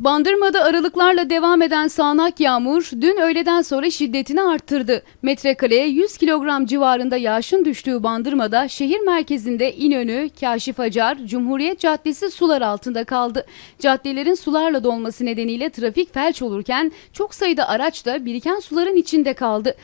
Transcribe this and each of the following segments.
Bandırma'da aralıklarla devam eden sağanak yağmur dün öğleden sonra şiddetini arttırdı. Metrekareye 100 kilogram civarında yağışın düştüğü Bandırma'da şehir merkezinde İnönü, Kaşif Acar, Cumhuriyet Caddesi sular altında kaldı. Caddelerin sularla dolması nedeniyle trafik felç olurken çok sayıda araç da biriken suların içinde kaldı.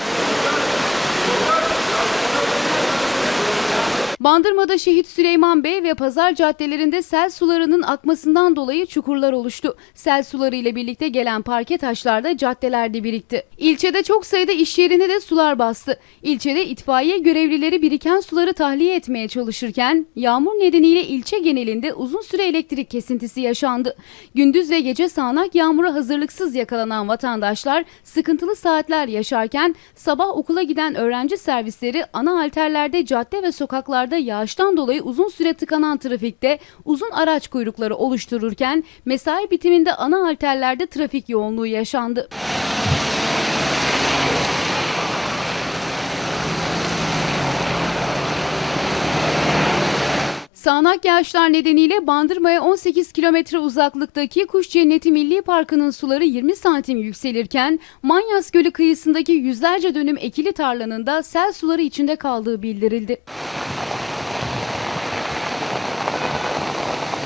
Bandırma'da Şehit Süleyman Bey ve Pazar caddelerinde sel sularının akmasından dolayı çukurlar oluştu. Sel suları ile birlikte gelen parke taşlar da caddelerde birikti. İlçede çok sayıda iş yerine de sular bastı. İlçede itfaiye görevlileri biriken suları tahliye etmeye çalışırken yağmur nedeniyle ilçe genelinde uzun süre elektrik kesintisi yaşandı. Gündüz ve gece sağanak yağmura hazırlıksız yakalanan vatandaşlar sıkıntılı saatler yaşarken sabah okula giden öğrenci servisleri ana alterlerde cadde ve sokaklarda yağıştan dolayı uzun süre tıkanan trafikte uzun araç kuyrukları oluştururken mesai bitiminde ana alterlerde trafik yoğunluğu yaşandı. Sağanak yağışlar nedeniyle Bandırma'ya 18 kilometre uzaklıktaki Kuş Cenneti Milli Parkı'nın suları 20 santim yükselirken Manyas Gölü kıyısındaki yüzlerce dönüm ekili tarlanın da sel suları içinde kaldığı bildirildi.